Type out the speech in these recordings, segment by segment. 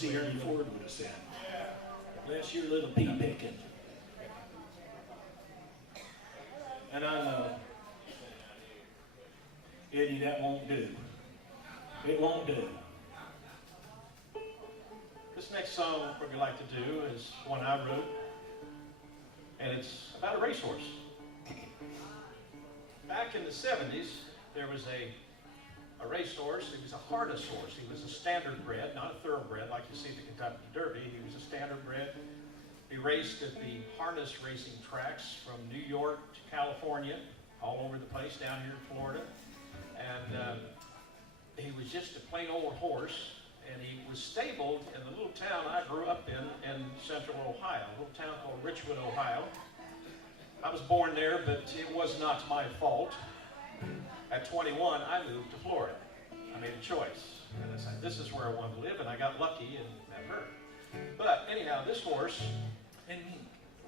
Tennessee Ernie Ford would have said. Bless your little pea picking. And I know, Eddie, that won't do. It won't do. This next song we're like to do is one I wrote, and it's about a racehorse. Back in the 70s, there was a racehorse. He was a harness horse. He was a standard bred, not a thoroughbred like you see at the Kentucky Derby. He was a standard bred. He raced at the harness racing tracks from New York to California, all over the place down here in Florida. And he was just a plain old horse, and he was stabled in the little town I grew up in central Ohio, a little town called Richwood, Ohio. I was born there, but it was not my fault. At 21, I moved to Florida. I made a choice, and I said, this is where I wanted to live, and I got lucky and met her. But anyhow, this horse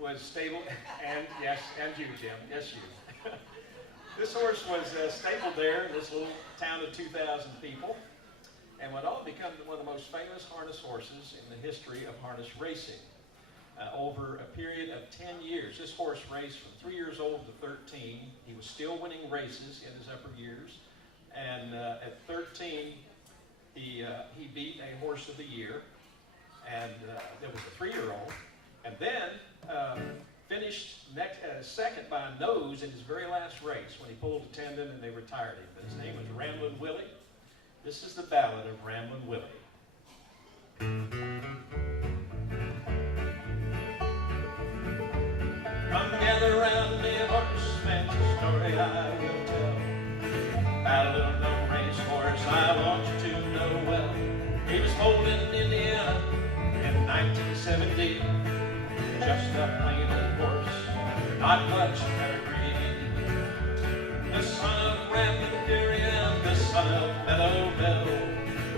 was stabled, and yes, and you, Jim, yes, you. This horse was stabled there in this little town of 2,000 people, and went on to become one of the most famous harness horses in the history of harness racing. Over a period of 10 years, this horse raced from 3 years old to 13. He was still winning races in his upper years, and at 13, he beat a horse of the year, and there was a 3-year-old, and then finished second by a nose in his very last race when he pulled a tendon and they retired him. But his name was Ramblin' Willie. This is the ballad of Ramblin' Willie. Come gather round me, horse, fancy story I will tell. About a little known racehorse I want you to know well. He was foaled in Indiana in 1970. Just a plain old horse, not much pedigree. The son of Ramblin' Darien, the son of Meadow Bell.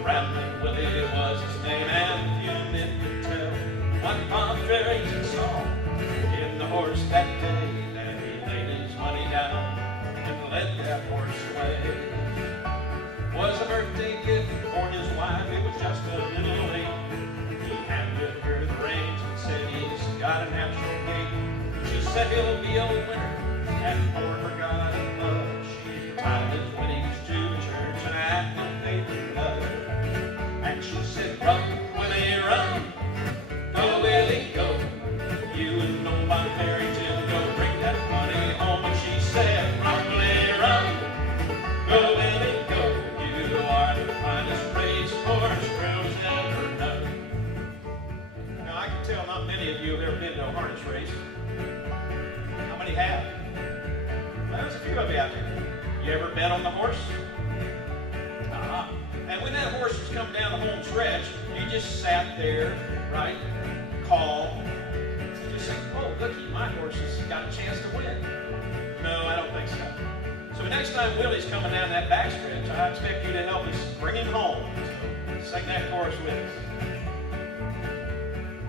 Ramblin' Willie was his name, and few men could tell what contrary he saw in the horse that day, that he laid his money down and led that horse away. Was a birthday gift for his wife, it was just a little late. He handed her the reins and said he's got a natural gait. She said he'll be a winner, and for her God above, she tied his winnings to the church and acted faith and love. And she said, run, Willie, run, go, Willie, go. You and nobody Barrington, go bring that money home. And she said, run, Willie, run, go, Willie, go. You are the finest racehorse girls ever known. Now, I can tell not many of you have ever been to a harness race. How many have? Well, there's a few of you out there. You ever bet on the horse? And when that horse was coming down the home stretch, he just sat there, right, calm. Just saying, oh, looky, my horse has got a chance to win. No, I don't think so. So next time Willie's coming down that backstretch, I expect you to help us bring him home. So sing that chorus with us.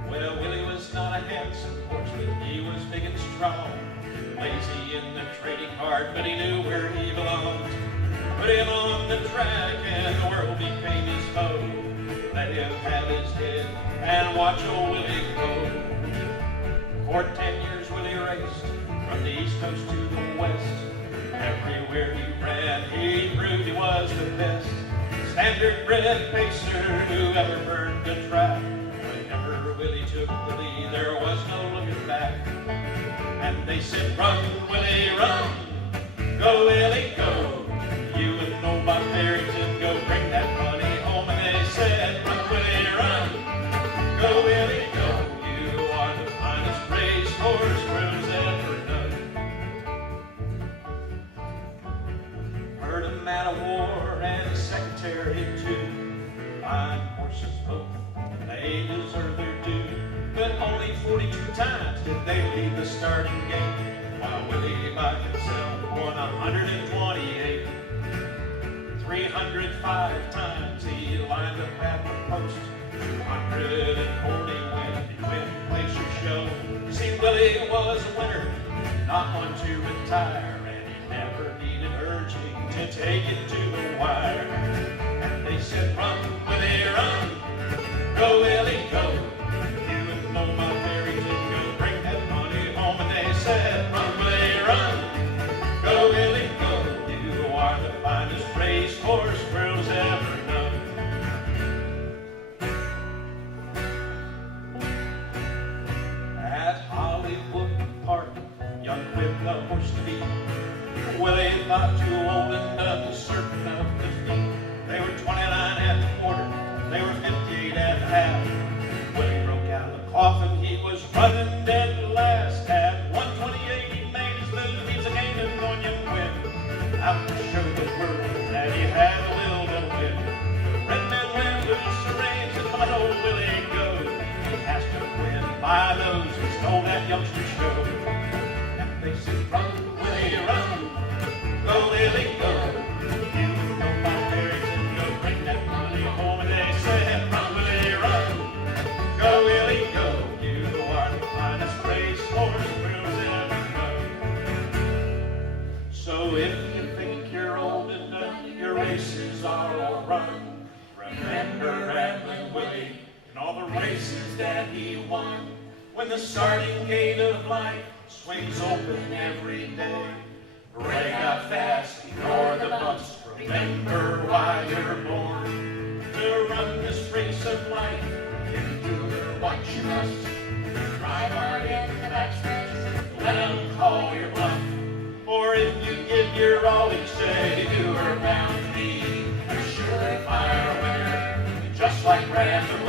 Well, Willie was not a handsome horse, but he was big and strong. Lazy in the trading hard, but he knew where he belonged. Put him on the track and the world became his foe. Let him have his head and watch old Willie go. For 10 years Willie raced from the east coast to the west. Everywhere he ran he proved he was the best. Standard bred pacer who ever burned the track. Whenever Willie took the lead there was no looking back. And they said, run, Willie, run, go, Willie, go. You and nobody Barrington, go bring that money home. And they said, run, Willie, run, go, Willie, go. You are the finest racehorse girls ever known. Heard a man of war and his secretary too. Fine horses both, they deserve their due. But only 42 times did they leave the starting gate, while Willie by himself won 128. 305 times he lined up at the post, 240 when he went place or show. See, Willie was a winner, not one to retire, and he never needed urging to take it to the wire. And they said, run, Willie, run, go, Willie. youngsters go. And they say, run, Willie, run, go, Willie, go. You go buy berries and go bring that money home. And they said, run, Willie, run, go, Willie, go. You are the finest racehorse grooms ever run. So if you think you're old and done, your races are all run. Remember Ramblin' Willie and all the races that he won. When the starting gate of life swings open every day, break out fast, ignore the bumps, remember why you're born. To run this race of life, endure what you must. Drive hard in the backstretch, Let them call your bluff. Or if you give your all each day, you are bound to be a surefire winner, just like Ramblin'